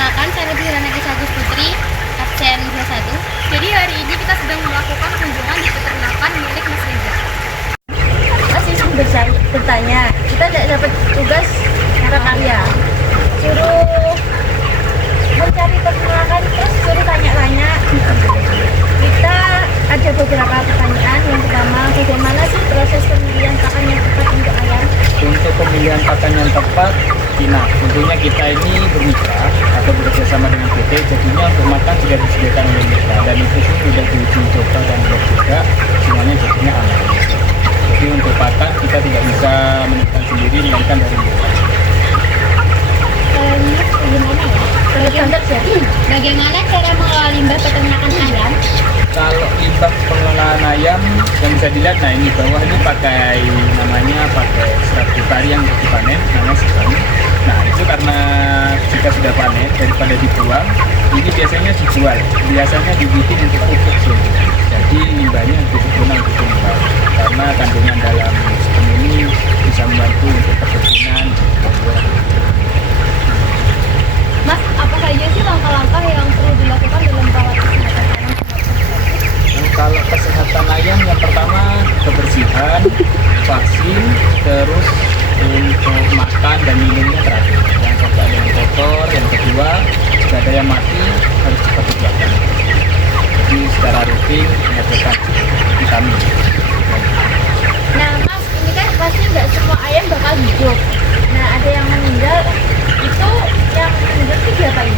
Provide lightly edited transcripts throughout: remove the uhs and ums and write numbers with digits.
Perkenalkan, saya Nabila Nagis Agus Putri, absen 21. Jadi hari ini kita sedang melakukan kunjungan di peternakan milik Mas Reza. Masih bertanya, kita tidak dapat tugas prakarya, suruh mencari peternakan, terus suruh tanya-tanya. Kita ada beberapa pertanyaan. Yang pertama, bagaimana sih proses pemilihan pakan yang tepat untuk ayam? Untuk pemilihan pakan yang tepat, nah tentunya kita ini bermitra atau bekerjasama dengan PT, jadinya untuk makan sudah disediakan oleh mitra dan itu sudah diuji coba dan juga semuanya jadinya aman. Jadi untuk pakan kita tidak bisa menentukan sendiri, melainkan dari mitra. Gimana ya? Bagaimana cara mengelola limbah peternakan ayam? Kalau limbah pengelolaan ayam yang bisa dilihat, nah ini bawah ini pakai serat bukari yang dipanen, namanya sekali. Nah itu karena jika sudah panen daripada dibuang, ini biasanya dijual, biasanya dibikin untuk pupuk sih. Jadi limbahnya berguna untuk limbah karena kandungan dalam sistem ini bisa membantu untuk perkebunan. Mas, apa saja sih langkah-langkah yang perlu dilakukan dalam merawat kesehatan ayam? Kalau kesehatan ayam yang pertama kebersihan, vaksin, terus untuk makan dan minumnya terakhir. Yang pertama yang kotor, yang kedua jika ada yang mati harus cepat dikeluarkan. Jadi secara rutin mengadakan vitamin. Nah Mas, ini kan pasti nggak semua ayam bakal hidup. Nah ada yang meninggal, itu yang meninggal itu diapain?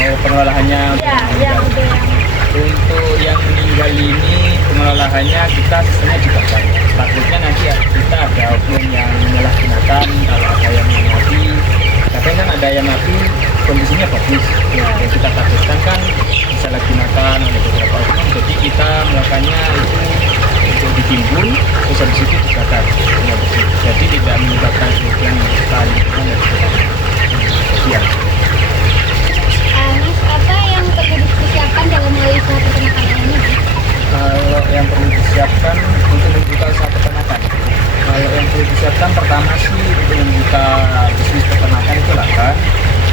Oh, pengelolaannya Ya, yang udah yang untuk yang meninggal ini pengelolaannya kita sebenarnya dibakar. Takutnya nanti kita ada oknum yang menyalahgunakan kalau ada yang mati. Kadang kan ada yang mati kondisinya bagus. Ya, yang kita takutkan kan disalahgunakan oleh beberapa oknum. Jadi kita melakukannya itu untuk ditimbun, terus habis itu dibakar. Ya, jadi tidak menyebabkan kerugian sekali dan sebagainya. Ya. Mas, apa yang perlu disiapkan dalam hal usaha peternakan ayam ini? Kalau yang perlu disiapkan untuk membuka usaha peternakan, kalau yang perlu disiapkan pertama sih untuk membuka bisnis peternakan itu lahan.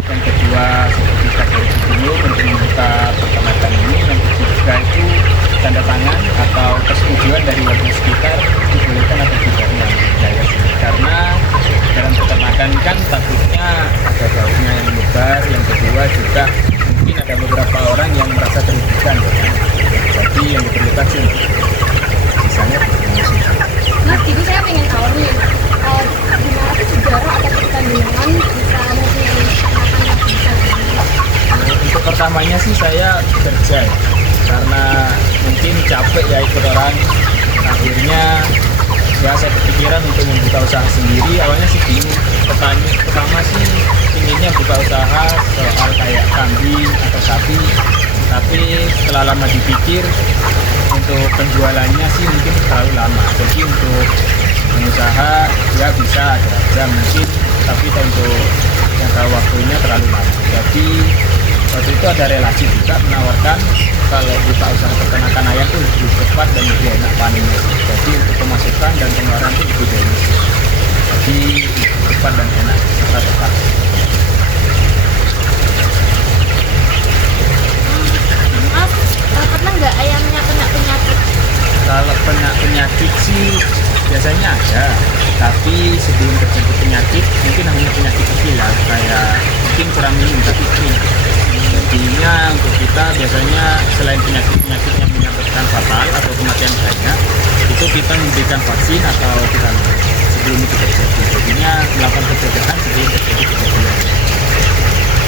Yang kedua seperti kategori dulu untuk membuka peternakan ini. Yang ketiga itu tanda tangan atau persetujuan dari warga sekitar dibolehkan atau tidaknya wilayah sini. Karena dalam peternakan kan takutnya ada baunya yang menyebar. Yang kedua juga mungkin ada beberapa orang yang merasa terugikan. Jadi yang diperlukan sih misalnya Mas, jadi saya pengen tahu nih, gimana sih sejarah atau pertandingan bisa mempunyai peternakan yang bisa? untuk pertamanya sih saya kerja ya. Karena mungkin capek ya ikut orang, akhirnya ya saya kepikiran untuk membuka usaha sendiri. Awalnya sih bingung, pertama sih inginnya buka usaha soal kayak kambing atau sapi, tapi setelah lama dipikir untuk penjualannya sih mungkin terlalu lama. Jadi untuk pengusaha ya bisa ada jam mungkin, tapi untuk jangka waktunya terlalu lama. Jadi waktu itu ada relasi juga menawarkan kalau buka usaha peternakan ayam itu lebih cepat dan lebih enak panennya. Jadi untuk pemasukan dan pengeluaran itu lebih dari. Jadi cepat dan enak serta tepat. Mas, pernah nggak ayamnya kena penyakit? Kalau penyakit sih biasanya ada, tapi sebelum terjadi penyakit mungkin hanya penyakit kecil lah, kayak mungkin kurang minum tapi kering. Jadinya untuk kita biasanya selain penyakit-penyakit yang menyebabkan fatal atau kematian banyak, itu kita memberikan vaksin atau vitamin sebelum itu terjadi. Jadinya melakukan pencegahan sebelum terjadi kejadian.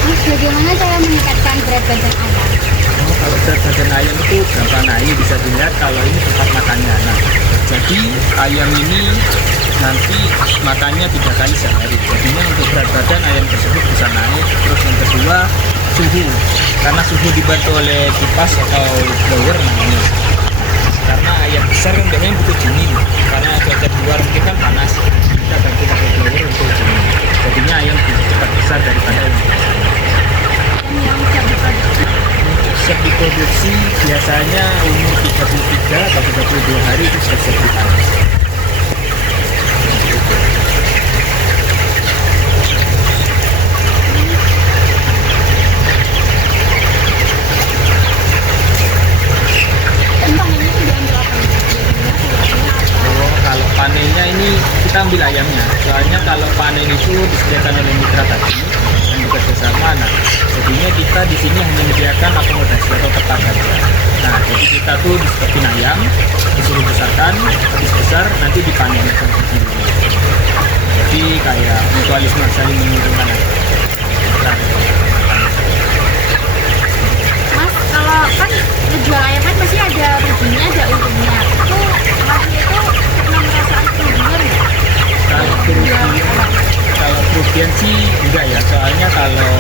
Mas, bagaimana cara meningkatkan berat badan ayam? Oh, kalau berat badan ayam itu gampang, nah ini bisa dilihat kalau ini tempat makannya. Nah, jadi ayam ini nanti makannya 3 kali sehari. Jadinya untuk berat badan ayam tersebut bisa naik. Terus yang kedua suhu, karena suhu dibantu oleh kipas atau blower namanya. Karena ayam besar kan biasanya butuh dingin, karena cuaca di luar mungkin kan panas. Kita ganti pakai blower untuk dingin. Jadinya ayam bisa cepat besar daripada ayam biasa. Yang siap diproduksi? Untuk siap diproduksi biasanya umur 33 atau 32 hari itu sudah siap dipanen. ayamnya. Soalnya kalau panen itu disediakan oleh mitra tadi yang bekerja sama. Nah, jadinya kita di sini hanya menyediakan akomodasi atau tempat saja. Nah, jadi kita tuh disebutkan ayam, disuruh besarkan, habis besar nanti dipanen sama sendiri. Jadi kayak mutualisme saling menguntungkan aja. Nah, Mas, kalau kan ngejual ayam kan pasti ada ruginya, ada untungnya. Itu masnya itu pernah merasakan kerugian nggak? kalau kerugian, kalau kerugian sih enggak ya. Soalnya kalau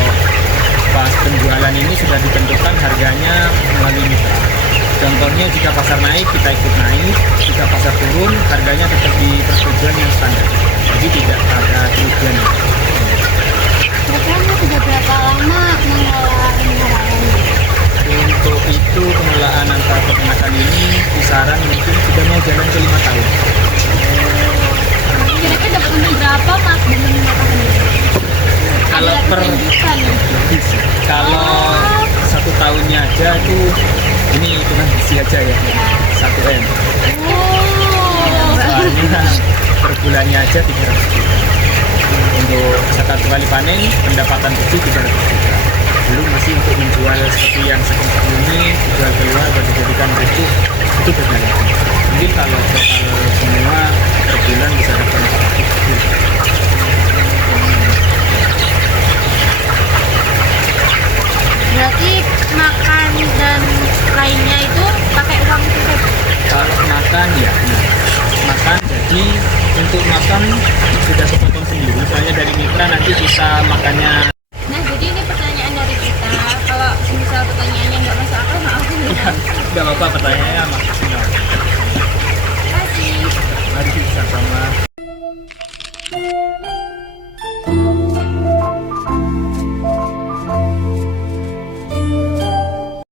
pas penjualan ini sudah ditentukan harganya melalui mitra. Contohnya jika pasar naik kita ikut naik, jika pasar turun harganya tetap di persetujuan yang standar. Jadi tidak ada kerugian. Biasanya sudah berapa lama mengelola pemeliharaan? Untuk itu pengelolaan antar peternakan ini kisaran mungkin sudah mau jalan ke 5 tahun. Kira-kira dapat untung berapa mas dengan makanan ini? Kalau Ada per pertunjukan ya? lebih sih. Kalau 1 tahunnya aja tuh ini hitungan besi aja ya, 1 M. Oh, Soalnya per bulannya aja 300 juta. Untuk satu kali panen pendapatan bersih 300 juta. Belum masih untuk menjual seperti yang seperti ini, dijual keluar atau dijadikan pupuk itu beda lagi. Mungkin kalau total semua per bulan bisa dapat 400 juta. Berarti makan dan lainnya itu pakai uang pribadi. Kalau makan ya, nah, makan jadi untuk makan sudah kepotong sendiri. Soalnya dari mitra nanti kita makannya. Nah, jadi ini pertanyaan dari kita. Kalau misal pertanyaannya nggak masuk akal, maafin ya. Nggak apa-apa pertanyaannya maksudnya. Terima kasih. Mari kita sama.